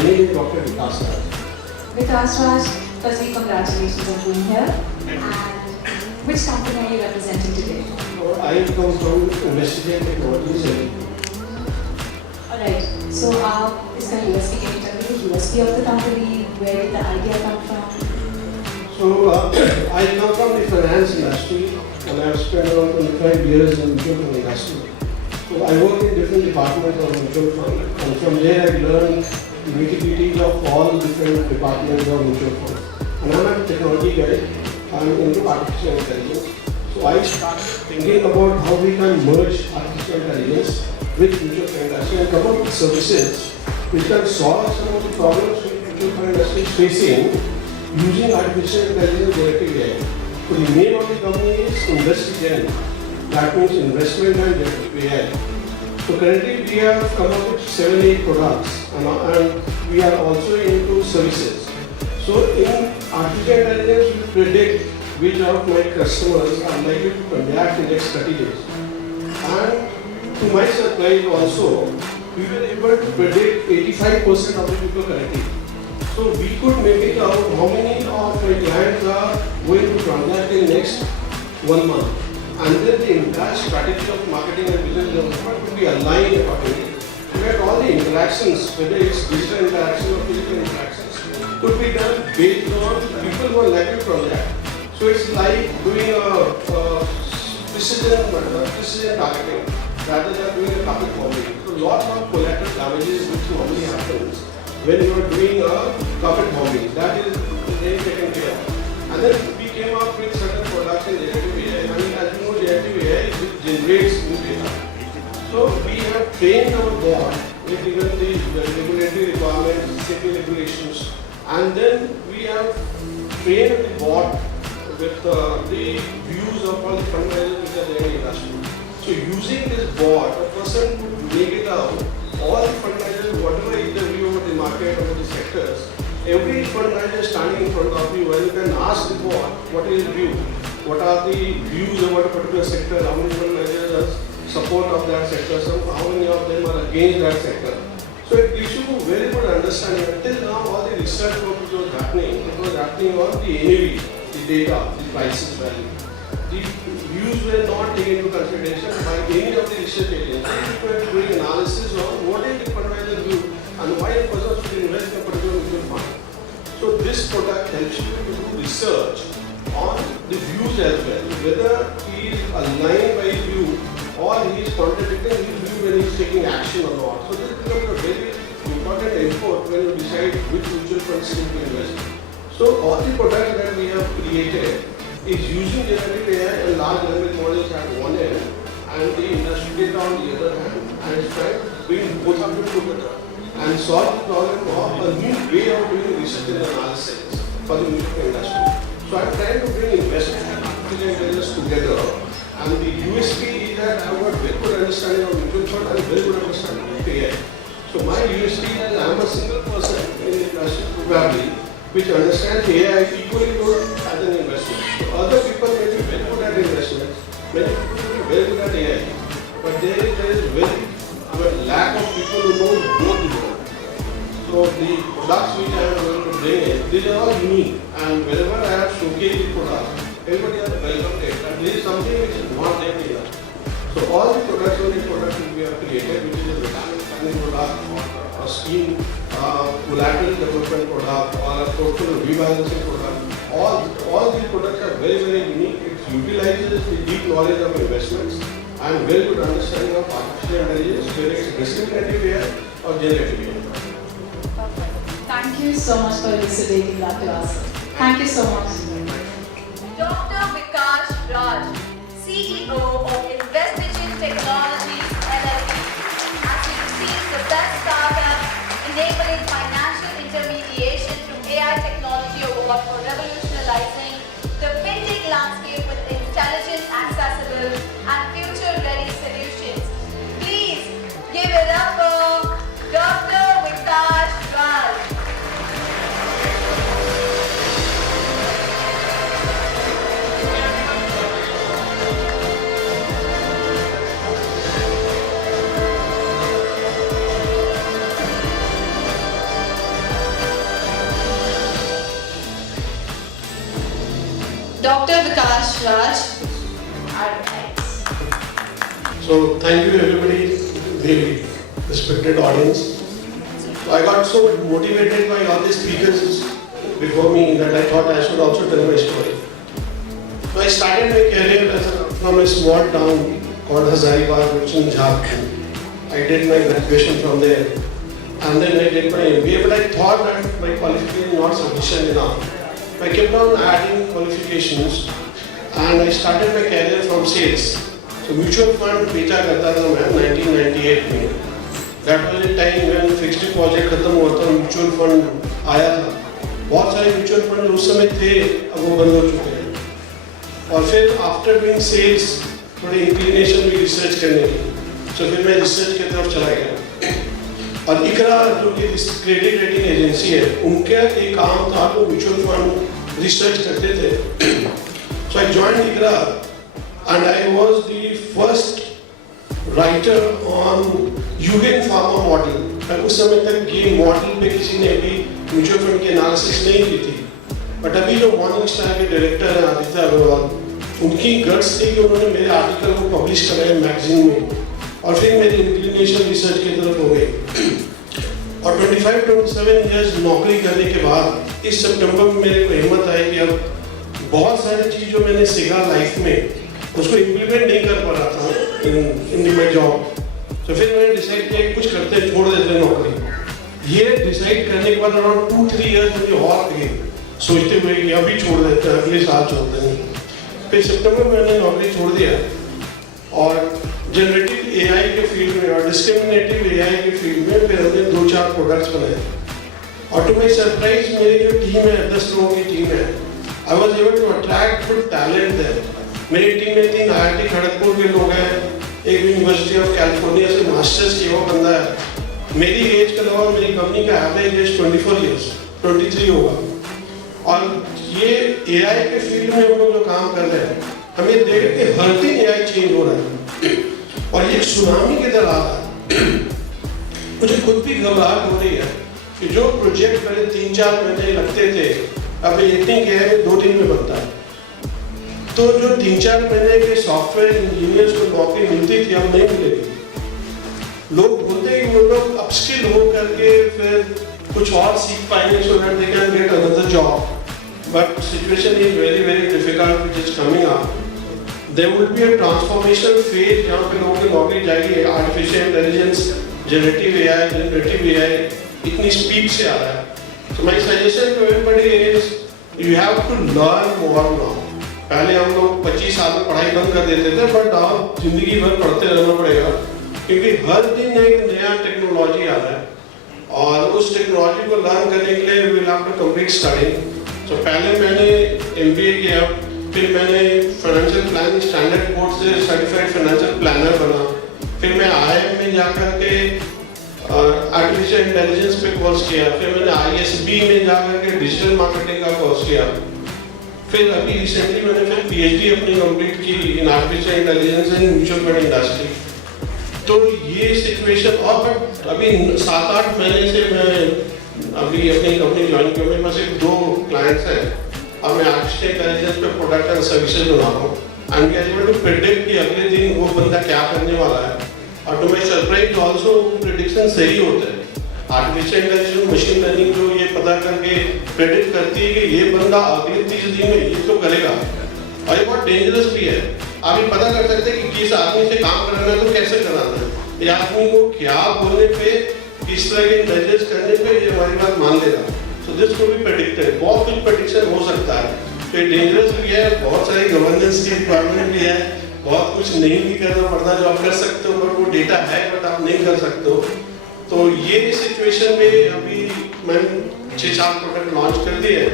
My name is Dr. Vikas Raj. Vikas Raj, firstly congratulations on being here. And which company are you representing today? I come from Investigate Technologies. Alright, so इसका USP can you tell me the USP of the company? Where did the idea come from? So I come from the finance industry and I have spent around 25 years in mutual fund industry. So I work in different departments of mutual fund and from there I learned the nitty-gritties of all different departments of mutual fund. And I'm a technology guy. I'm into artificial intelligence. So I started thinking about how we can merge artificial intelligence with mutual fund industry and come up with services which can solve some of the problems which mutual fund industry is facing using artificial intelligence generative AI. So the name of the company is InvestiGen. That means investment and generative AI. So currently we have come up with 7-8 products and we are also into services. So in artificial intelligence we predict which of my customers are likely to transact in the next 30 days. And to my surprise also, we were able to predict 85% of the people correctly. So we could make it out how many of my clients are going to transact in next 1 month. And then the entire strategy of marketing and business development would be aligned accordingly. So that all the interactions, whether it's digital interaction or physical interactions, could be done based on people who are likely to transact. So it's like doing a precision targeting rather than doing a carpet bombing. So lots of collateral damages which normally happens when you are doing a carpet bombing. That is then taken care of. And then we came up with certain products in generative AI. I mean, as you know, generative AI generates new data. So we have trained our bot with even the regulatory requirements, safety regulations, and then we have trained the bot with the views of all the fund managers which are there in the industry. So using this bot, a person would make it out, all the fund managers, whatever is the view of the market, of the sectors, every fund manager standing in front of you and you can ask the bot, what is the view? What are the views about a particular sector? How many fund managers are support of that sector? How many of them are against that sector? So it gives you a very good understanding. Until now, all the research work which was happening, it was happening on the NAV, the data, the prices value. The views were not taken into consideration by any of the research agencies. We were doing analysis on what is the fund manager view and why a person should invest in a particular mutual fund. So this product helps you to do research on the views as well, whether he is aligned by his view or he is contradicting his view when he is taking action or not. So this becomes a very important input when you decide which mutual funds to invest. So all the products that we have created is using generative AI and large language models at one end and the industry data on the other hand, and it's trying to bring both of them together and solve the problem of a new way of doing research and analysis for the mutual fund industry. So I'm trying to bring investment and artificial intelligence together, and the USP is that I've got very good understanding of mutual fund and very good understanding of AI. So my USP is I'm a single person in the industry probably which understands AI equally good as an investment. So other people may be very good at investments, many people may be very good at AI, but there is very lack of people who know both the world. So the products which I am going to bring in, these are all unique, and wherever I have showcased the product, everybody has welcomed it, and this is something which is not there here. So all the products which we have created, which is a retirement planning product or a scheme collateral development product or a portfolio rebalancing product, all these products are very, very unique. It utilizes the deep knowledge of investments and very good understanding of artificial intelligence, whether it's discriminative AI or generative AI. Perfect. Thank you so much for elucidating that to us. Thank you so much. Dr. Vikas Raj, CEO of InvestiGen Technologies LLP, has received the Best Startup Enabling Financial Intermediation through AI Technology Award for revolutionizing the fintech landscape with intelligent, accessible, and future-ready solutions. Please give it up for Dr. Vikas Raj. Vikash Raj. Alright. So thank you everybody, really respected audience. So I got so motivated by all the speakers before me that I thought I should also tell my story. So I started my career from a small town called Hazaribagh, which is in Jharkhand. I did my graduation from there, and then I did my MBA. But I thought that my qualification was not sufficient enough. I kept on adding qualifications, and I started my career from sales. So mutual fund बेचा करता था मैं 1998 में. That was the time when fixed deposit खत्म हुआ था, mutual fund आया था. बहुत सारे mutual fund उस समय थे, अब वो बंद हो चुके हैं. और फिर after doing sales थोड़ी inclination भी research करने की. So फिर मैं research की तरफ चला गया. और इकरा जो कि क्रेडिट रेटिंग एजेंसी है, उनका एक काम था वो म्यूचुअल फंड रिसर्च करते थे. So I joined ICRA and I was the first writer on यूगेन फार्मा मॉडल. उस समय तक ये मॉडल पे किसी ने भी म्यूचुअल फंड की एनालिसिस नहीं की थी. बट अभी जो मॉर्निंग स्टार के डायरेक्टर हैं आदित्य अग्रवाल, उनकी गट्स थी कि उन्होंने मेरे आर्टिकल को पब्लिश कराया मैगजीन में, और फिर मेरी इंक्लिनेशन रिसर्च की तरफ हो गई. और 25-27 इयर्स नौकरी करने के बाद इस सितंबर में मेरे को हिम्मत आई कि अब बहुत सारी चीज़ जो मैंने सीखा लाइफ में उसको इम्प्लीमेंट नहीं कर पा रहा था इन माई जॉब. तो फिर मैंने डिसाइड किया कि कुछ करते छोड़ देते नौकरी. ये डिसाइड करने के बाद अराउंड 2-3 इयर्स मुझे और लगे सोचते हुए कि अभी छोड़ देते हैं, अगले साल छोड़ते हैं. फिर सितंबर में मैंने नौकरी छोड़ दिया और जनरेटिव एआई के फील्ड में और डिस्क्रिमिनेटिव एआई के फील्ड में फिर हमने 2-4 प्रोडक्ट्स बनाए. और टू माई सरप्राइज मेरी जो टीम है 10 लोगों की टीम है, I was able to attract good talent there. मेरी टीम में 3 IIT खड़गपुर के लोग हैं, एक यूनिवर्सिटी ऑफ कैलिफोर्निया से मास्टर्स किया हुआ बंदा है. मेरी एज के अलावा मेरी कंपनी का एवरेज एज 24 ईयर्स 23 होगा. और ये एआई के फील्ड में हम लोग जो काम कर रहे हैं, हमें देख के हर दिन एआई चेंज हो रहा है और ये सुनामी की तरह आ रहा है. मुझे खुद भी घबराहट हो रही है कि जो प्रोजेक्ट पहले 3-4 महीने लगते थे, अब इतनी के है 2 दिन में बनता है. तो जो 3-4 महीने के सॉफ्टवेयर इंजीनियर्स को नौकरी मिलती थी अब नहीं मिलेगी. लोग बोलते हैं कि वो लोग अपस्किल हो करके फिर कुछ और सीख पाएंगे so that they can get another job. But situation is very very difficult which is coming up. There will be a transformation phase जहाँ पे लोगों की नौकरी जाएगी. आर्टिफिशियल इंटेलिजेंस, जनरेटिव एआई इतनी स्पीड से आ रहा है. So my suggestion to everybody is you have to learn more now. पहले हम लोग 25 साल में पढ़ाई बंद कर देते थे, बट अब जिंदगी भर पढ़ते रहना पड़ेगा क्योंकि हर दिन एक नया टेक्नोलॉजी आ रहा है और उस टेक्नोलॉजी को लर्न करने के लिए we'll have to complete study. So पहले मैंने MBA किया, फिर मैंने फाइनेंशियल प्लानिंग स्टैंडर्ड बोर्ड से सर्टिफाइड फाइनेंशियल प्लानर बना. फिर मैं IIM में जाकर के आर्टिफिशियल इंटेलिजेंस पे कोर्स किया. फिर मैंने ISB में जाकर के डिजिटल मार्केटिंग का कोर्स किया. फिर अभी रिसेंटली मैंने फिर PhD अपनी कंप्लीट की in artificial intelligence and mutual fund industry. तो ये सिचुएशन और बट अभी 7-8 महीने से मैं अभी अपनी कंपनी ज्वाइन की. मेरे पास एक 2 क्लाइंट्स हैं. अब मैं आर्टिफिशियल इंटेलिजेंस पे प्रोडक्ट एंड सर्विसेज बना रहा हूँ and we are able to predict कि अगले दिन वो बंदा क्या करने वाला है. और to my surprise also prediction सही होता है. आर्टिफिशियल इंटेलिजेंस मशीन लर्निंग जो ये पता करके प्रेडिक्ट करती है कि ये बंदा अगले 30 दिन में ये तो करेगा. और ये बहुत डेंजरस भी है. आप ये पता कर सकते हैं कि किस आदमी से काम कराना है तो कैसे कराना है. ये आदमी को क्या बोलने पे, किस तरह के इंटेलिजेंस करने पे ये हमारी बात मान लेगा. So this could be predicted. बहुत कुछ prediction हो सकता है. तो ये dangerous भी है, बहुत सारी governance की requirement भी है, बहुत कुछ नहीं भी करना पड़ता जो आप कर सकते हो, बट वो डेटा है बट आप नहीं कर सकते हो. तो ये सिचुएशन में अभी मैंने 6-7 प्रोडक्ट लॉन्च कर दिए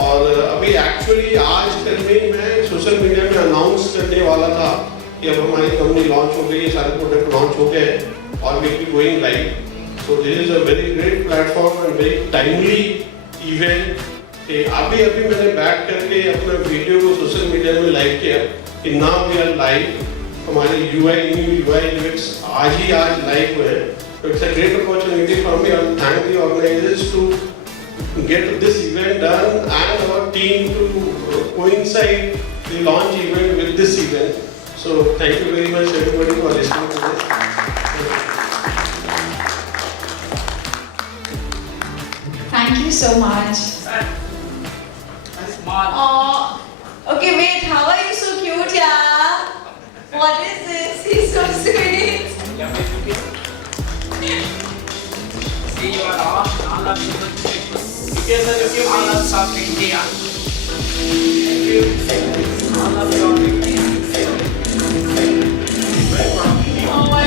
और अभी एक्चुअली आज कल में मैं सोशल मीडिया में अनाउंस करने वाला था कि अब हमारी कंपनी लॉन्च हो गई, सारे प्रोडक्ट लॉन्च हो गए और will be going live. So this is a very great platform and very timely event. अभी मैंने बैठ करके अपना वीडियो को सोशल मीडिया में लाइव किया कि नाउ वी आर लाइव. हमारे न्यू UI UX आज लाइव हुए. So it's a great opportunity for me. I thank the organizers to get this event done and our team to coincide the launch event with this event. So thank you very much everybody for listening to this. Thank you so much. Oh, okay, wait, how are you so cute, yeah? What is this? He's so sweet. See, you are all because of you, all of South India. Thank you.